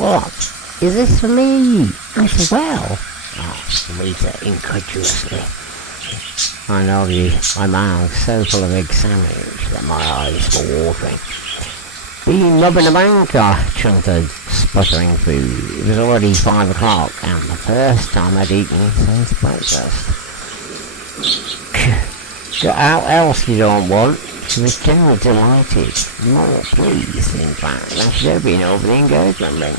What? Is this for me? I said, well, asked Rita incredulously. I nodded, my mouth so full of egg sandwich that my eyes were watering. Been robbing a bank, I chuntered, sputtering food. It was already 5 o'clock, and the first time I'd eaten since breakfast. Got out else you don't want? She was generally delighted, more pleased in fact, than she'd ever been over the engagement ring.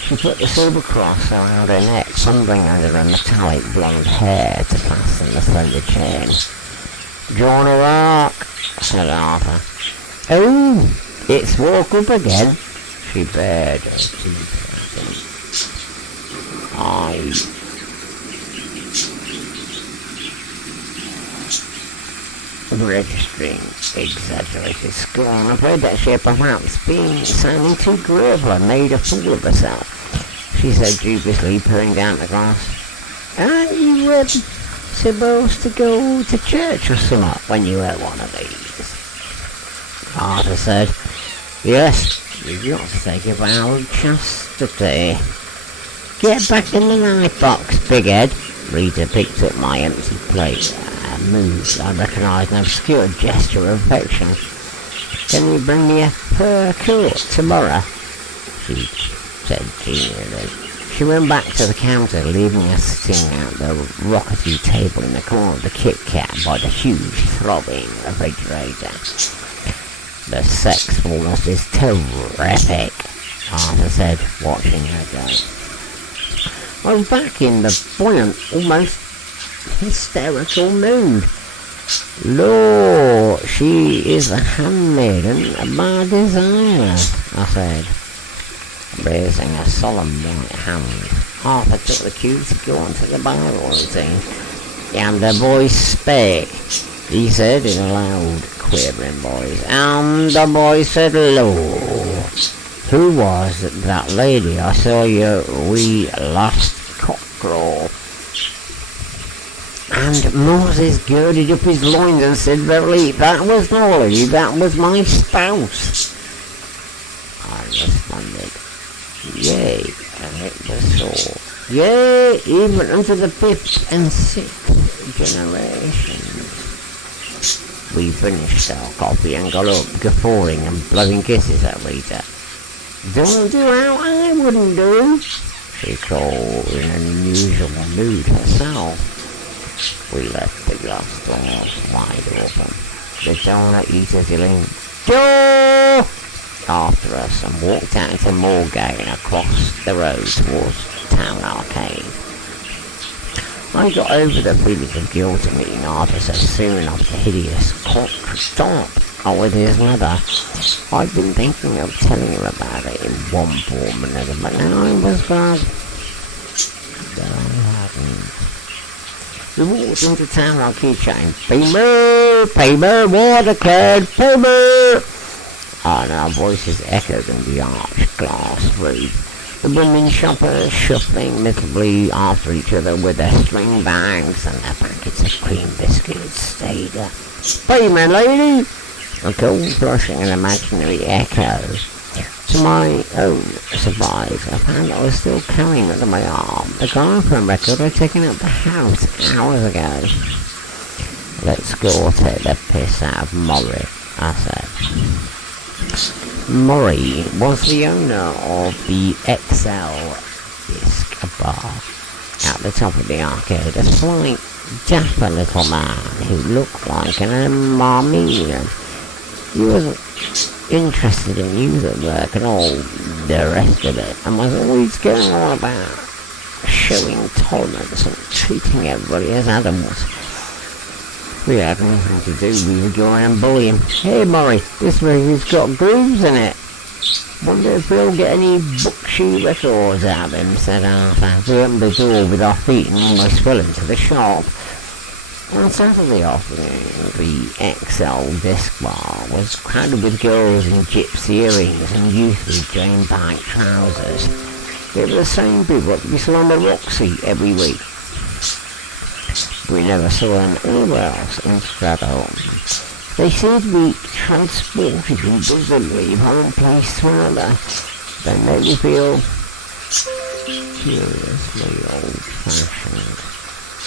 She put the silver cross around her neck, fumbling under her metallic blonde hair to fasten the slender chain. Drawn a rock, said Arthur. Oh, it's woke up again. She bared her teeth at him. Registering exaggerated scorn, I'm afraid that she had perhaps been sounding too agreeable and made a fool of herself. She said dubiously, peering down the glass. Aren't you supposed to go to church or something when you had one of these? Arthur said, yes, you've got to take a vow of chastity. Get back in the knife box, big head. Rita picked up my empty plate. Moved, I recognised an obscure gesture of affection. Can you bring me a fur coat tomorrow? She said genially. She went back to the counter, leaving us sitting at the rockety table in the corner of the Kit Kat by the huge throbbing refrigerator. The sexfulness is terrific, Arthur said, watching her go. I was back in the buoyant, almost hysterical mood. Lord, she is a handmaiden by desire, I said, raising a solemn white hand. Arthur took the cue to go on to the Bible routine. And the voice spake, he said in a loud, quavering voice. And the boy said, Lord, who was that lady I saw you wee last cockcrow? And Moses girded up his loins and said, verily, that was not a lady, that was my spouse. I responded, yea, and it was so. Yea, even unto the 5th and 6th generations. We finished our coffee and got up, guffawing and blowing kisses at Rita. Don't do how I wouldn't do, she called in an unusual mood herself. We left the glass doors wide open. The donut eaters yelling, Joe! After us and walked out into Moorgate and across the road towards Town Arcade. I got over the feeling of guilt at meeting Arthur so soon after hideous cock stopped with his leather. I'd been thinking of telling her about it in one form or another, but now I was glad that I hadn't. We walked into town Arcade shouting, Paper, water-clad, paper! And our voices echoed in the arched glass roof. The women shoppers shuffling miserably after each other with their string bags and their packets of cream biscuits stayed up. Payment, lady! A cold-flushing and imaginary echo. To my own surprise, I found I was still carrying under my arm the gramophone record I'd taken out the house hours ago. Let's go take the piss out of Murray, I said. Murray was the owner of the XL disc bar at the top of the arcade, a slight, dapper little man who looked like an Armenian. He wasn't interested in user work and all the rest of it, and was always going on about showing tolerance and treating everybody as animals. We had nothing to do, we would go around and bully him. Hey Murray, this movie's got grooves in it. Wonder if we'll get any Bookshy records out of him, said Arthur. We opened the door with our feet and almost fell into the shop. On Saturday afternoon, the XL disc bar was crowded with girls in gypsy earrings and youth with drain-back trousers. They were the same people that we saw on the Roxy every week. We never saw them anywhere else in Stratholme. They seemed to be transported invisibly from one place to another. They made me feel curiously old-fashioned.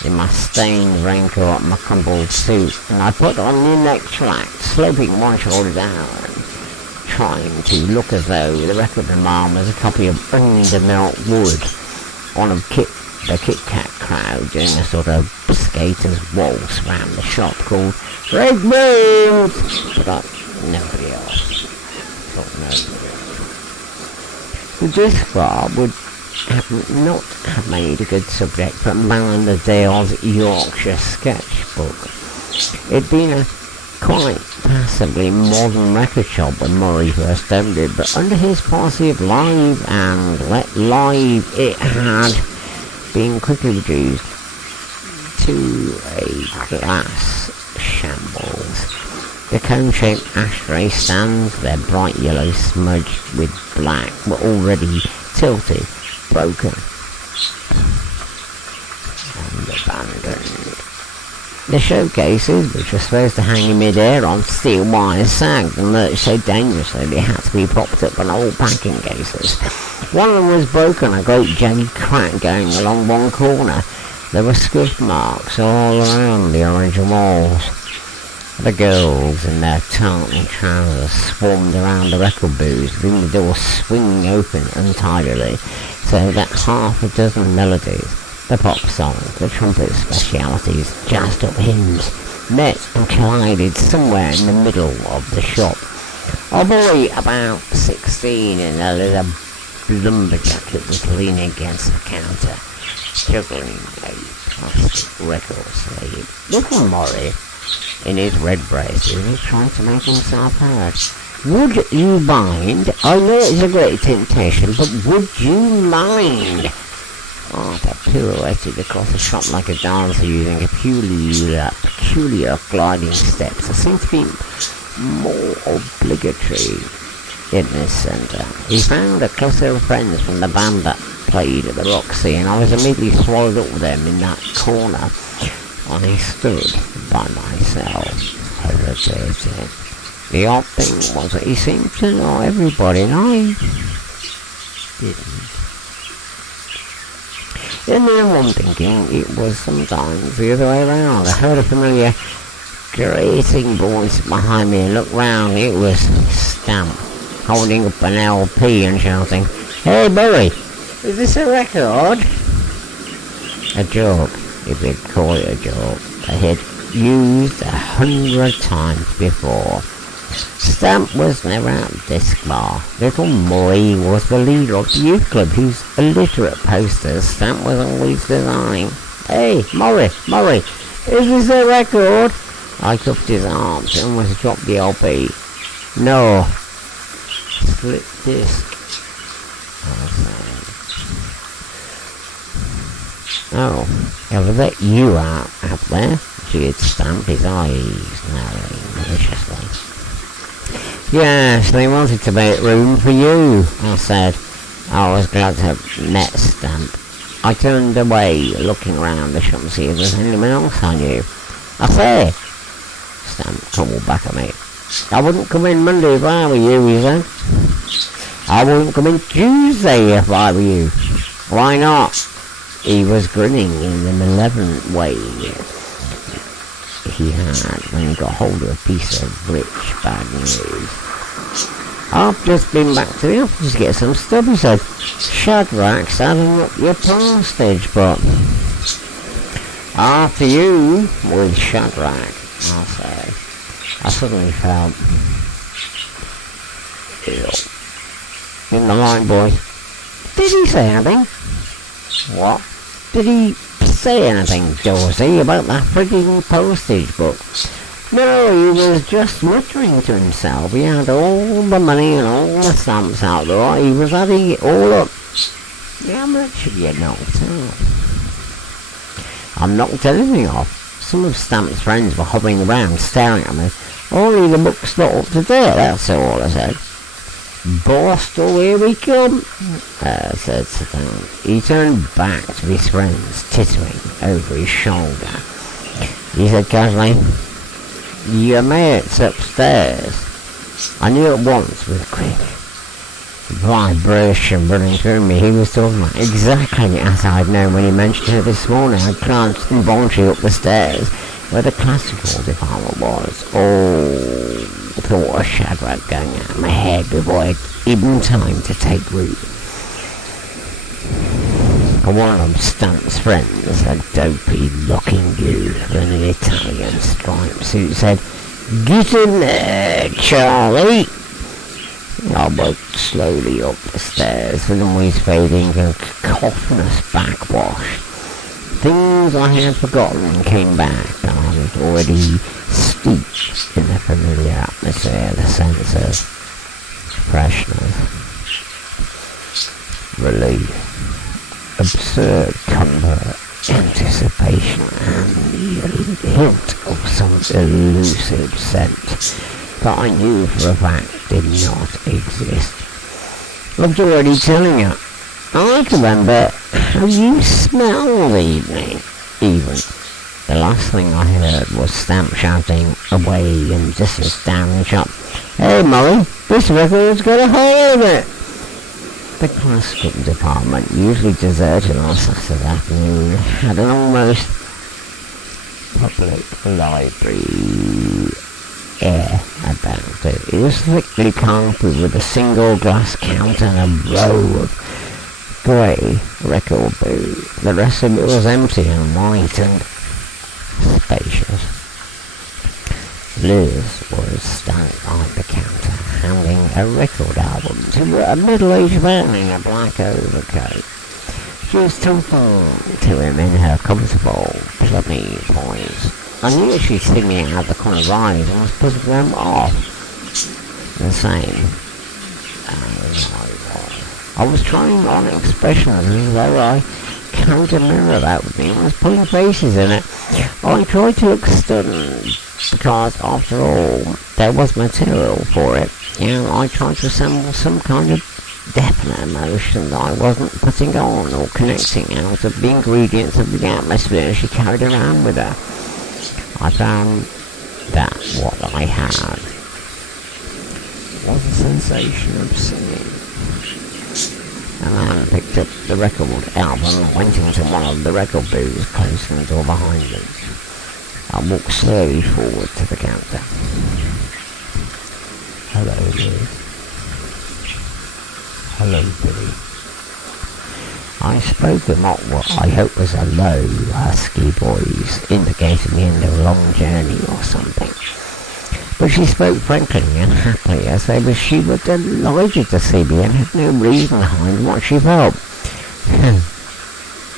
In my stained raincoat and my crumpled suit, and I put on the neck slack, sloping one shoulder down, trying to look as though the record of mine was a copy of Undermelt Wood, one of the Kit Kat crowd doing a sort of skater's waltz round the shop called Red Moons, but nobody else. The disc bar would not have made a good subject for Dale's Yorkshire sketchbook. It'd been a quite passably modern record shop when Murray first opened it, but under his policy of live and let live, it had been quickly reduced to a glass shambles. The cone-shaped ashtray stands, their bright yellow smudged with black, were already tilted, broken, and abandoned. The showcases, which were supposed to hang in mid-air on steel wires, sagged and lurched so dangerously they had to be propped up on old packing cases. One of them was broken, a great jagged crack going along one corner. There were scuff marks all around the orange walls. The girls in their tartan trousers swarmed around the record booth, leaving the door swinging open untidily, so that half a dozen melodies, the pop songs, the trumpet specialities, jazzed up hymns, met and collided somewhere in the middle of the shop. A boy about 16 in a leather lumberjacket was leaning against the counter, juggling a plastic record sleeve. Little Murray, in his red braces, was trying to make himself heard. Would you mind? I know it's a great temptation, but would you mind? Arthur pirouetted across the shop like a dancer using peculiar gliding steps that seemed to be more obligatory in this centre. He found a cluster of friends from the band that played at the Roxy, and I was immediately swallowed up with them in that corner. I stood by myself, hesitating. The odd thing was that he seemed to know everybody, and I didn't. And then I'm thinking it was sometimes the other way around. I heard a familiar grating voice behind me and looked round. It was Stamp, holding up an LP and shouting, "Hey Billy, is this a record?" A joke, if you'd call it a joke, I had used 100 times before. Stamp was never at the disc bar. Little Murray was the leader of the youth club, whose illiterate posters Stamp was always designing. "Hey, Murray, is this a record?" I cuffed his arms and almost dropped the LP. "No, split disc," I said. "Oh, have let you out, have there?" Jeered Stamp, his eyes narrowing maliciously. "Yes, they wanted to make room for you," I said. I was glad to have met Stamp. I turned away, looking round the shop to see if there was anyone else I knew. "I say," Stamp called back at me, "I wouldn't come in Monday if I were you," he said. "I wouldn't come in Tuesday if I were you." "Why not?" He was grinning in the malevolent way he had when he got hold of a piece of rich bad news. "I've just been back to the office to get some stuff," he said. "Shadrack's adding up your postage, but..." "After you with Shadrack," I said. I suddenly felt ill. "In the line, boy." "Did he say anything?" "What?" "Did he say anything, Dorsey, about that frigging postage book?" "No, he was just muttering to himself. He had all the money and all the stamps out there. He was adding it all up." "How much have you knocked out?" "I've knocked anything off. Some of Stamp's friends were hovering around, staring at me. Only the book's not up to date, that's all," I said. "Borstal, here we come," said Stamp. He turned back to his friends, tittering over his shoulder. He said casually, "Your mate's upstairs." I knew at once with a quick vibration running through me. He was talking about exactly as I'd known when he mentioned her this morning. I glanced involuntarily up the stairs where the classical department was. Oh, thought of Shadrach going out of my head before I had even time to take root. And one of Stan's friends, a dopey-looking dude in an Italian striped suit, said, "Get in there, Charlie." I walked slowly up the stairs, with the noise fading and cacophonous backwash. Things I had forgotten came back, and I was already steeped in the familiar atmosphere, the sense of freshness, relief, absurd comfort, anticipation, and the hint of some elusive scent that I knew for a fact did not exist. I was already telling you, I can remember how you smelled even. The last thing I heard was Stamp shouting away in distance down the shop, "Hey Molly, this record's got a hole in it." The classical department, usually deserted on Saturday afternoon, had an almost public library air about it. It was thickly carpeted with a single glass counter and a row of grey record booths. The rest of it was empty and white and spacious. Liz was standing behind the counter, handing a record album to a middle-aged man in a black overcoat. She was talking to him in her comfortable, plummy voice. I knew she'd seen me out the corner of her eyes and was putting them off. The same as I was. I was trying on expressions as though I carried a mirror about with me and was putting faces in it. I tried to look stunned, because after all, there was material for it. I tried to assemble some kind of definite emotion that I wasn't putting on or connecting out of the ingredients of the atmosphere she carried around with her. I found that what I had was a sensation of singing. A man picked up the record album and went into one of the record booths, closing the door behind me. I walked slowly forward to the counter. "Hello, Liz." "Hello, Billy." I spoke in what I hope was a low, husky voice, indicating the end of a long journey or something. But she spoke frankly and happily, as though she were delighted to see me and had no reason behind what she felt.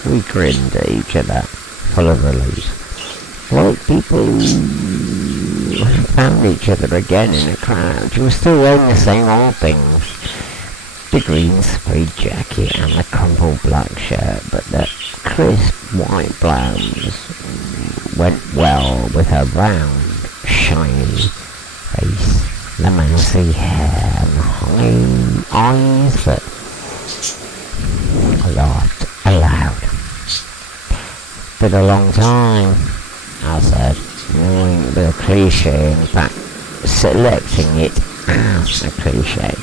We grinned at each other, full of relief, like people who had found each other again in a crowd. She was still wearing the same old things, the green tweed jacket and the crumpled black shirt, but the crisp white blouse went well with her round, shiny face, the mousy hair and the high eyes that laughed aloud. "Been a long time," I said, knowing the cliche, in fact selecting it as a cliche,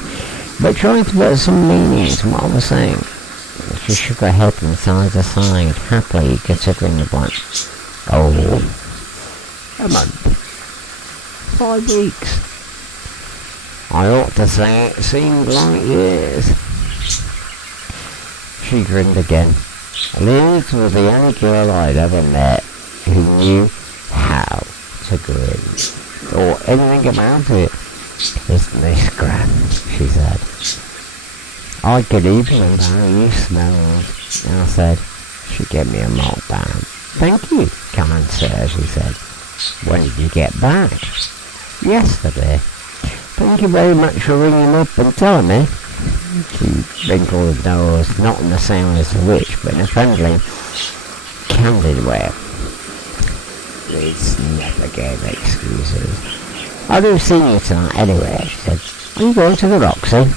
but trying to put some meaning to what I was saying. She shook her head from side to side, happily considering the blank. "Oh, a month. 5 weeks. I ought to say it seemed like years." She grinned again. Liz was the only girl I'd ever met who knew how to grin, or anything about it. "Isn't this grand?" she said. "I could even remember how you smelled," I said. She gave me a malt down. "Thank you, kind sir," she said. "When did you get back?" "Yesterday." "Thank you very much for ringing up and telling me." She wrinkled her nose, not in the same as the witch, but in a friendly, candid way. Liz never gave excuses. "I'd have seen you tonight anyway," she said. "Are you going to the Roxy?"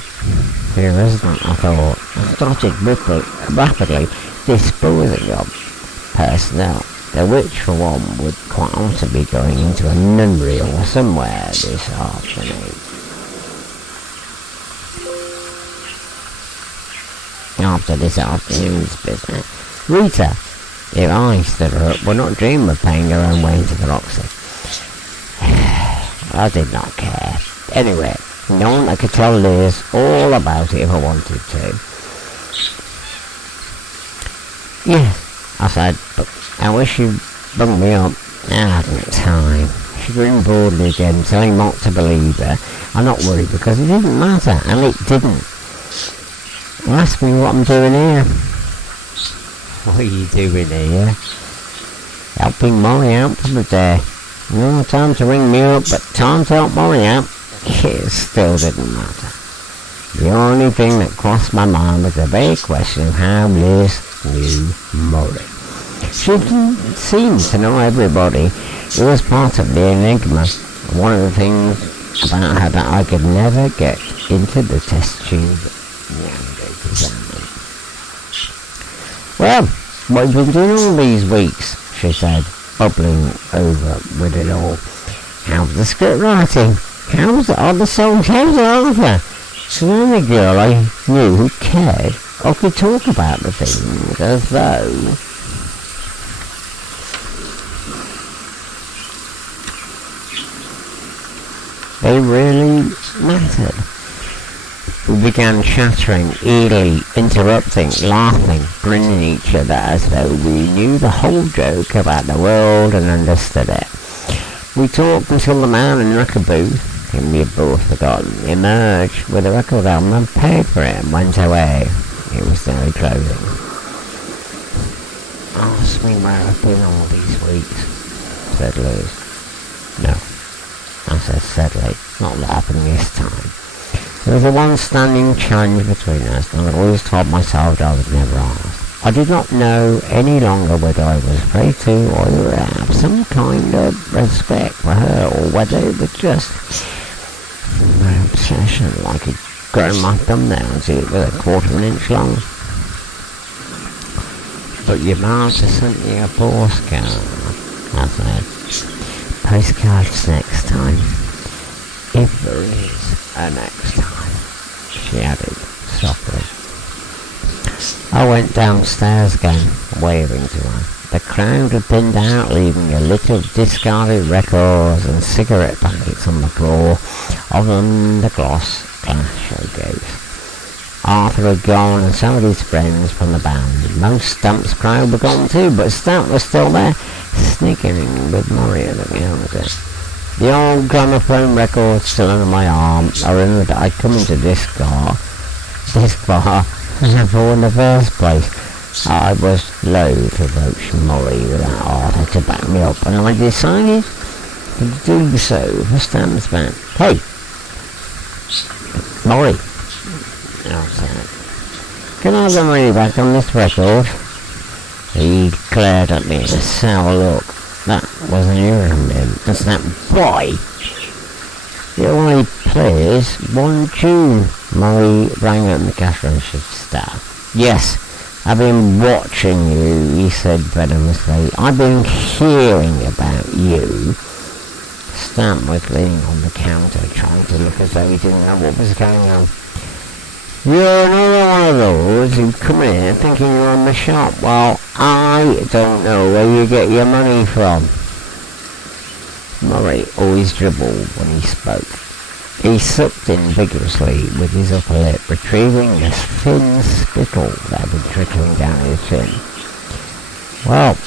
Here isn't, I thought. I started rapidly disposing of personnel. The witch, for one, would quite often be going into a nunnery or somewhere this afternoon. after this afternoon's business. Rita, if I stood her up, would not dream of paying her own way into the Roxy. I did not care. Anyway, no one I could tell Liz all about it if I wanted to. Yes, I said, but I wish you'd bung me up. I hadn't time. She grinned broadly again, telling Mark to believe her. I'm not worried because it didn't matter, and it didn't. Ask me what I'm doing here. What are you doing here? Helping Molly out for the day. No time to ring me up, but time to help Molly out. It still didn't matter. The only thing that crossed my mind was the very question of how Liz knew Molly. She didn't seem to know everybody. It was part of the enigma. One of the things about her that I could never get into the test tube. Well, what have you been doing all these weeks? She said, bubbling over with it all. How's the script writing? How's the other songs? How's Arthur? She's the only girl I knew who cared or could talk about the things as though... they really mattered. We began chattering, eagerly interrupting, laughing, grinning each other as though we knew the whole joke about the world and understood it. We talked until the man in the record booth, whom we had both forgotten, emerged with a record album and paid for it and went away. It was nearly closing. Ask me where I've been all these weeks, said Liz. No, I said steadily, not laughing this time. There was a one-standing challenge between us, and I always told myself that I would never ask. I did not know any longer whether I was afraid to, or whether I have some kind of respect for her, or whether it was just my obsession, like it grown my thumbnail and see it was a quarter of an inch long. But your master sent me a postcard, I said. Postcards next time. If there is a next time, she added softly. I went downstairs again, waving to her. The crowd had thinned out, leaving a litter of discarded records and cigarette packets on the floor other than the glass showcase. Arthur had gone and some of his friends from the band. Most Stamp's crowd were gone too, but Stamp was still there, sniggering with Maria looking over it. The old gramophone record still under my arm. I remembered that I'd come into this bar before in the first place. I was loath to approach Molly without Arthur to back me up, and I decided to do so for Stan's band. Hey, Molly, I said, can I have the money back on this record? He glared at me with a sour look. That wasn't hearing him. That's that boy. He only plays one tune. Molly rang up the cash register staff. Yes, I've been watching you, he said venomously. I've been hearing about you. Stamp was leaning on the counter, trying to look as though he didn't know what was going on. You're another one of those who come in here thinking you're in the shop. Well, I don't know where you get your money from. Murray always dribbled when he spoke. He sucked in vigorously with his upper lip, retrieving the thin spittle that had been trickling down his chin. Well,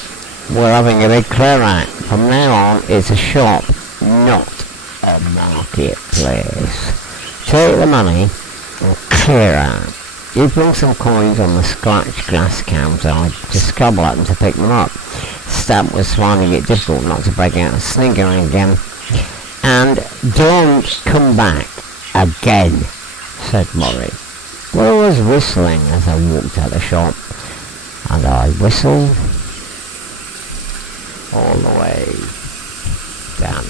we're having a big clear out. From now on, it's a shop, not a marketplace. Take the money and clear out. You bring some coins on the scratch glass counter. I just scrabble at them to pick them up. Stamp was finding it difficult not to break out sniggering again. And don't come back again, said Murray. Well, I was whistling as I walked out the shop, and I whistled all the way down.